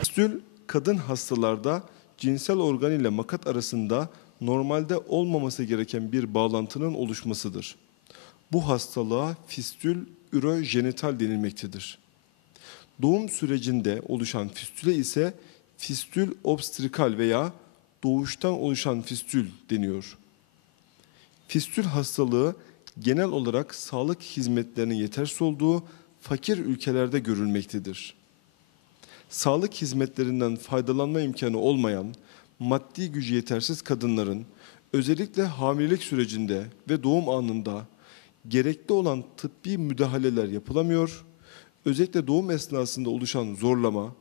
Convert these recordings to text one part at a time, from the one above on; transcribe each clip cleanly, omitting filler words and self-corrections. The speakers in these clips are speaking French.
Fistül, kadın hastalarda cinsel organ ile makat arasında normalde olmaması gereken bir bağlantının oluşmasıdır. Bu hastalığa fistül ürojenital denilmektedir. Doğum sürecinde oluşan fistüle ise fistül obstrikal veya doğuştan oluşan fistül deniyor. Fistül hastalığı genel olarak sağlık hizmetlerinin yetersiz olduğu fakir ülkelerde görülmektedir. Sağlık hizmetlerinden faydalanma imkanı olmayan, maddi gücü yetersiz kadınların özellikle hamilelik sürecinde ve doğum anında gerekli olan tıbbi müdahaleler yapılamıyor, özellikle doğum esnasında oluşan zorlama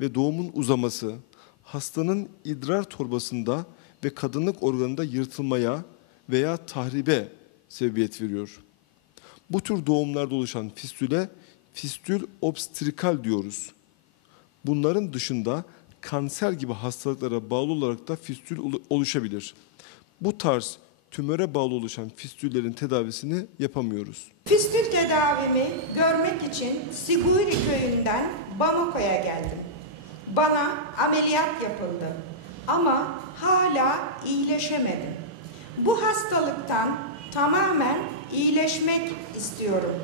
ve doğumun uzaması, hastanın idrar torbasında ve kadınlık organında yırtılmaya veya tahribe sebebiyet veriyor. Bu tür doğumlarda oluşan fistüle, fistül obstrikal diyoruz. Bunların dışında kanser gibi hastalıklara bağlı olarak da fistül oluşabilir. Bu tarz tümöre bağlı oluşan fistüllerin tedavisini yapamıyoruz. Fistül tedavimi görmek için Siguri köyünden Bamako'ya geldim. Bana ameliyat yapıldı ama hala iyileşemedim. Bu hastalıktan tamamen iyileşmek istiyorum.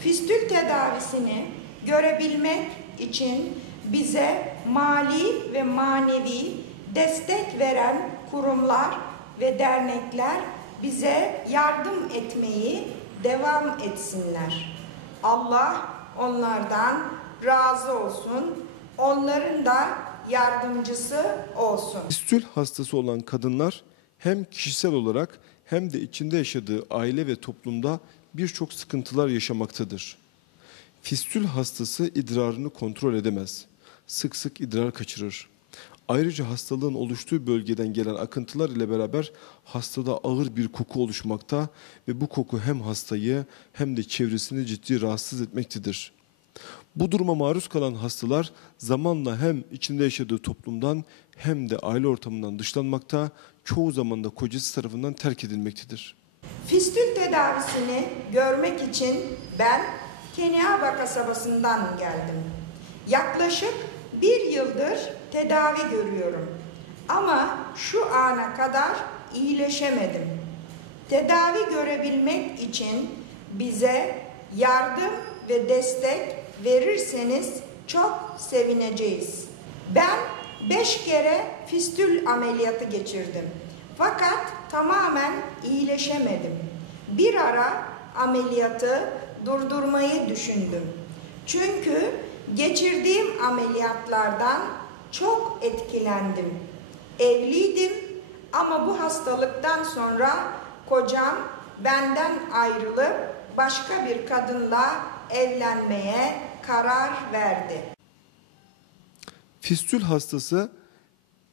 Fistül tedavisini görebilmek için bize mali ve manevi destek veren kurumlar ve dernekler bize yardım etmeyi devam etsinler. Allah onlardan razı olsun, onların da yardımcısı olsun. Fistül hastası olan kadınlar hem kişisel olarak hem de içinde yaşadığı aile ve toplumda birçok sıkıntılar yaşamaktadır. Fistül hastası idrarını kontrol edemez. Sık sık idrar kaçırır. Ayrıca hastalığın oluştuğu bölgeden gelen akıntılar ile beraber hastada ağır bir koku oluşmakta ve bu koku hem hastayı hem de çevresini ciddi rahatsız etmektedir. Bu duruma maruz kalan hastalar zamanla hem içinde yaşadığı toplumdan hem de aile ortamından dışlanmakta, çoğu zaman da kocası tarafından terk edilmektedir. Fistül tedavisini görmek için ben Kenyaba kasabasından geldim. Yaklaşık 1 yıldır tedavi görüyorum. Ama şu ana kadar iyileşemedim. Tedavi görebilmek için bize yardım ve destek verirseniz çok sevineceğiz. Ben 5 kere fistül ameliyatı geçirdim. Fakat tamamen iyileşemedim. Bir ara ameliyatı durdurmayı düşündüm. Çünkü geçirdiğim ameliyatlardan çok etkilendim. Evliydim ama bu hastalıktan sonra kocam benden ayrılıp başka bir kadınla evlenmeye karar verdi. Fistül hastası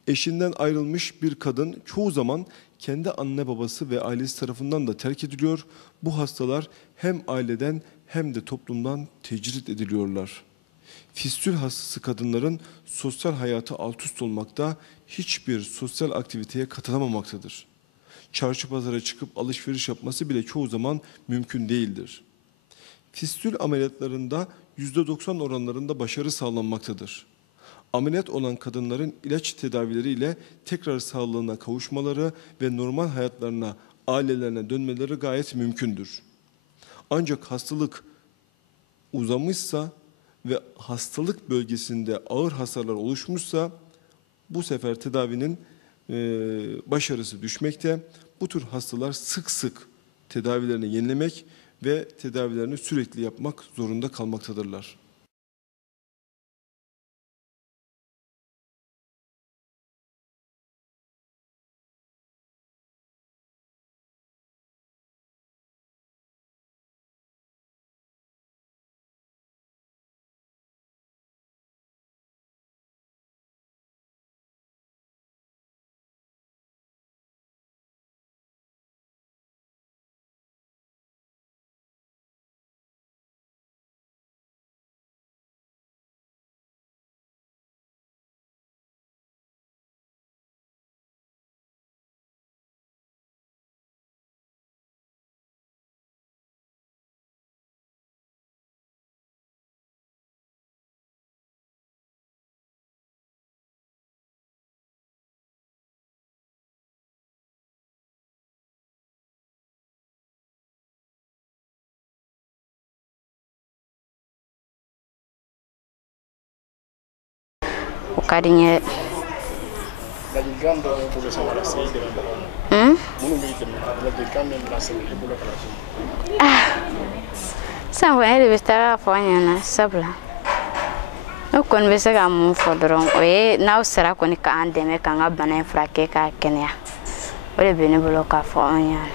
eşinden ayrılmış bir kadın çoğu zaman kendi anne babası ve ailesi tarafından da terk ediliyor. Bu hastalar hem aileden hem de toplumdan tecrit ediliyorlar. Fistül hastası kadınların sosyal hayatı alt üst olmakta, hiçbir sosyal aktiviteye katılamamaktadır. Çarşı pazara çıkıp alışveriş yapması bile çoğu zaman mümkün değildir. Fistül ameliyatlarında %90 oranlarında başarı sağlanmaktadır. Ameliyat olan kadınların ilaç tedavileriyle tekrar sağlığına kavuşmaları ve normal hayatlarına, ailelerine dönmeleri gayet mümkündür. Ancak hastalık uzamışsa ve hastalık bölgesinde ağır hasarlar oluşmuşsa bu sefer tedavinin başarısı düşmekte. Bu tür hastalar sık sık tedavilerini yenilemek ve tedavilerini sürekli yapmak zorunda kalmaktadırlar. o ka di n ye. San kɔni de bɛ taa fɔ an ɲɛna sabula ne kɔni bɛ se ka mun fɔ dɔrɔn o ye n'aw sera kɔni k'an dɛmɛ k'an ka bana in furakɛ k'a kɛnɛya o de bɛ ne bolo k'a fɔ an ɲɛna.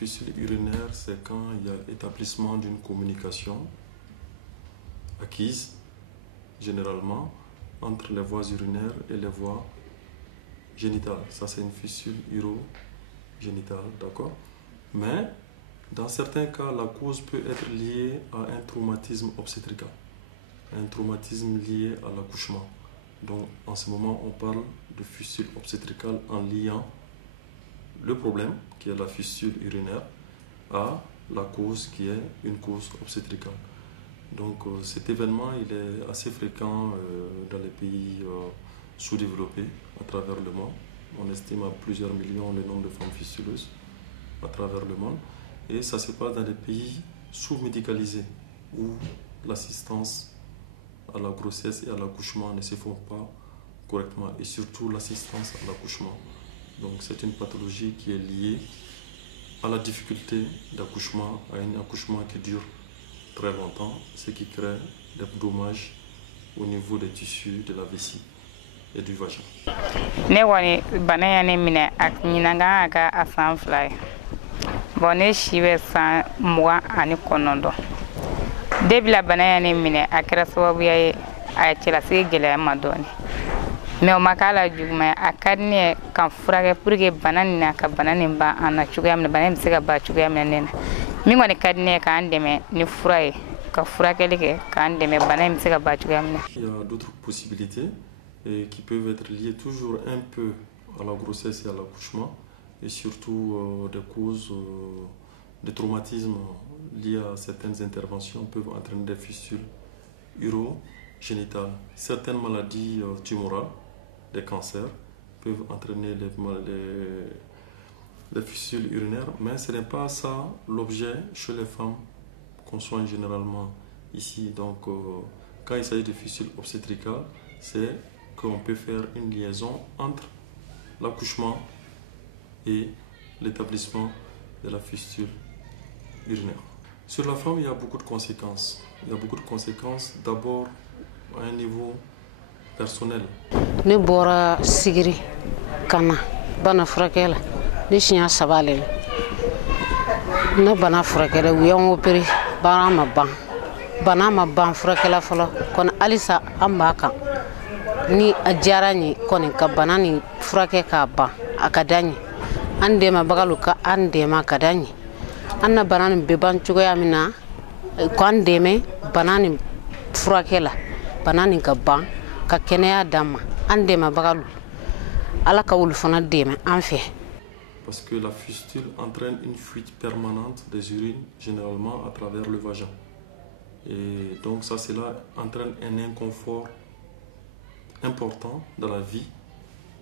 Fistule urinaire, c'est quand il y a établissement d'une communication acquise, généralement, entre les voies urinaires et les voies génitales. Ça, c'est une fistule urogénitale, d'accord? Mais, dans certains cas, la cause peut être liée à un traumatisme obstétrical, un traumatisme lié à l'accouchement. Donc, en ce moment, on parle de fistule obstétricale en liant le problème, qui est la fistule urinaire, à la cause qui est une cause obstétricale. Donc cet événement il est assez fréquent dans les pays sous-développés à travers le monde. On estime à plusieurs millions le nombre de femmes fistuleuses à travers le monde. Et ça se passe dans des pays sous-médicalisés où l'assistance à la grossesse et à l'accouchement ne se font pas correctement, et surtout l'assistance à l'accouchement. Donc c'est une pathologie qui est liée à la difficulté d'accouchement, à un accouchement qui dure très longtemps, ce qui crée des dommages au niveau des tissus de la vessie et du vagin. Ne wani bana ya ne mine ak nyinanga aga asan fly. Bon ne shibe san mwa ani konondo. Debila bana ya ne mine akira sababu ya a cila se gele madoni. Mais o makala juguma akadne kan furage purge banana ka banana ba ana chuga amna banana se ka ba chuga amna nena. Mi ngone kadne ka andeme ni furaye ka furage leke ka andeme banana se ka ba chuga amna. Il y a d'autres possibilités qui peuvent être liées toujours un peu à la grossesse et à l'accouchement, et surtout des causes de traumatismes liés à certaines interventions peuvent entraîner des fistules urogénitale. Certaines maladies tumorales, des cancers, peuvent entraîner les fistules urinaires, mais ce n'est pas ça l'objet chez les femmes qu'on soigne généralement ici. Donc, quand il s'agit de fistules obstétricales, c'est qu'on peut faire une liaison entre l'accouchement et l'établissement de la fistule urinaire. Sur la femme, il y a beaucoup de conséquences. Il y a beaucoup de conséquences, d'abord à un niveau personnel. Ne bora sigiri kana bana furakɛla ne siɲɛ saba le ne bana furakɛla u y'an opéré bana ma ban furakɛla fɔlɔ kɔni halisa an b'a kan ni a diyara n ye kɔni ka bana ni furakɛ k'a ban a ka d'an ye an dɛmɛbagalu ka an dɛmɛ a ka d'an ye an na bana nin bɛ ban cogoya min na k'an dɛmɛ bana nin furakɛ la bana nin ka ban ka kɛnɛya d'an ma an dɛmɛbagalu ala ka wulu fana dɛmɛ an fɛ. Parce que la fistule entraîne une fuite permanente des urines, généralement à travers le vagin. Et donc cela entraîne un inconfort important dans la vie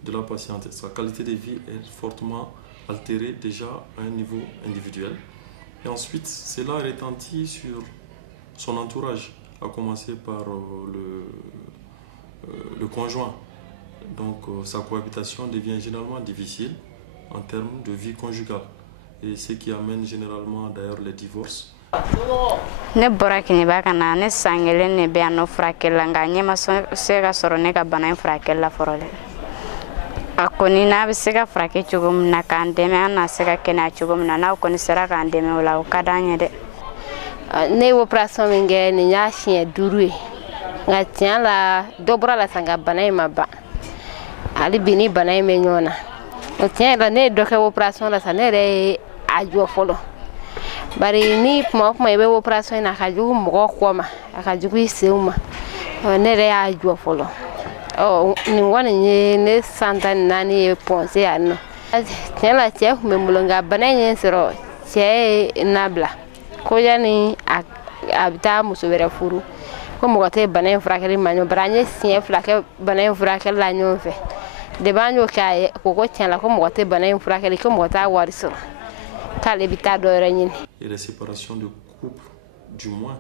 de la patiente. Sa qualité de vie est fortement altérée déjà à un niveau individuel. Et ensuite, cela retentit sur son entourage, à commencer par le conjoint. Donc sa cohabitation devient généralement difficile en termes de vie conjugale. Et ce qui amène généralement d'ailleurs les divorces. Ne bɔra Kiniba ka na ne san kelen ne bɛ yan nɔ furakɛli la nka ɲɛ ma se ka sɔrɔ ne ka bana in furakɛli la fɔlɔ dɛ. A kɔni n'a bɛ se ka furakɛ cogo min na k'an dɛmɛ an na se ka kɛnɛya cogo min na n'aw kɔni sera k'an dɛmɛ o la o ka d'an ye dɛ. Ne ye opération min kɛ nin y'a siɲɛ 5 ye nka tiɲɛ la dɔ bɔra la san ka bana in ma ban hali bi ni bana in bɛ ɲɔgɔn na o tiɲɛ yɛrɛ ne ye dɔ kɛ opération la sa ne yɛrɛ ye a jɔ fɔlɔ. Bari ni kuma i bɛ opération in na a ka jugu mɔgɔ kɔ ma a ka jugu i senw ma ne yɛrɛ y'a jɔ fɔlɔ nin kɔni ye ne san 14 ye ponse yan nɔ tiɲɛ la cɛ tun bɛ n bolo nka bana in ye n sɔrɔ cɛ ye n labila ko yanni a bɛ taa muso wɛrɛ furu ko mɔgɔ tɛ bana in furakɛli ma ɲɔgɔn bari an ye siɲɛ 2 kɛ bana in furakɛli la ɲɔgɔn fɛ depuis an y'o kɛ a ye ko tiɲɛ la ko mɔgɔ tɛ bana in furakɛli ko mɔgɔ t'a wari sɔrɔ. Et les séparations de couple, du moins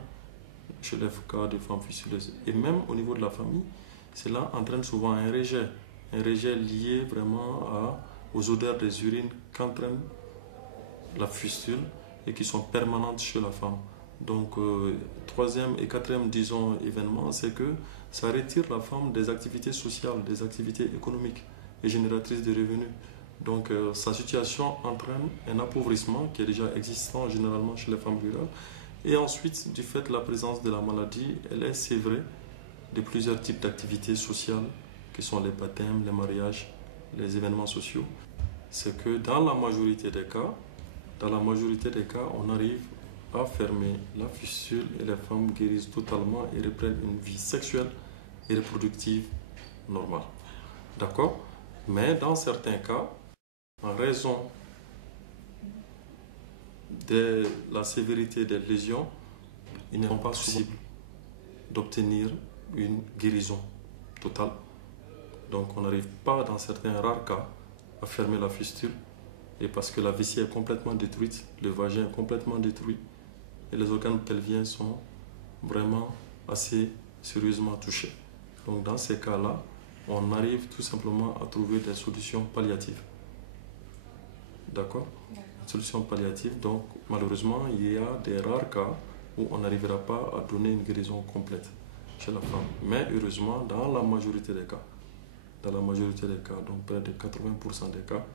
chez les cas de femmes fistuleuses. Et même au niveau de la famille, cela entraîne souvent un rejet lié vraiment aux odeurs des urines qu'entraîne la fistule et qui sont permanentes chez la femme. Donc, 3e et 4e, disons, événement, c'est que ça retire la femme des activités sociales, des activités économiques et génératrices de revenus. Donc sa situation entraîne un appauvrissement qui est déjà existant généralement chez les femmes rurales. Et ensuite, du fait de la présence de la maladie, elle est sévrée de plusieurs types d'activités sociales qui sont les baptêmes, les mariages, les événements sociaux. C'est que dans la majorité des cas, on arrive à fermer la fistule et les femmes guérissent totalement et reprennent une vie sexuelle et reproductive normale. D'accord? Mais dans certains cas, en raison de la sévérité des lésions, il n'est pas possible d'obtenir une guérison totale. Donc on n'arrive pas, dans certains rares cas, à fermer la fistule. Et parce que la vessie est complètement détruite, le vagin est complètement détruit, et les organes pelviens sont vraiment assez sérieusement touchés. Donc dans ces cas-là, on arrive tout simplement à trouver des solutions palliatives. D'accord? Solutions palliatives, donc malheureusement, il y a des rares cas où on n'arrivera pas à donner une guérison complète chez la femme. Mais heureusement, dans la majorité des cas, donc près de 80% des cas,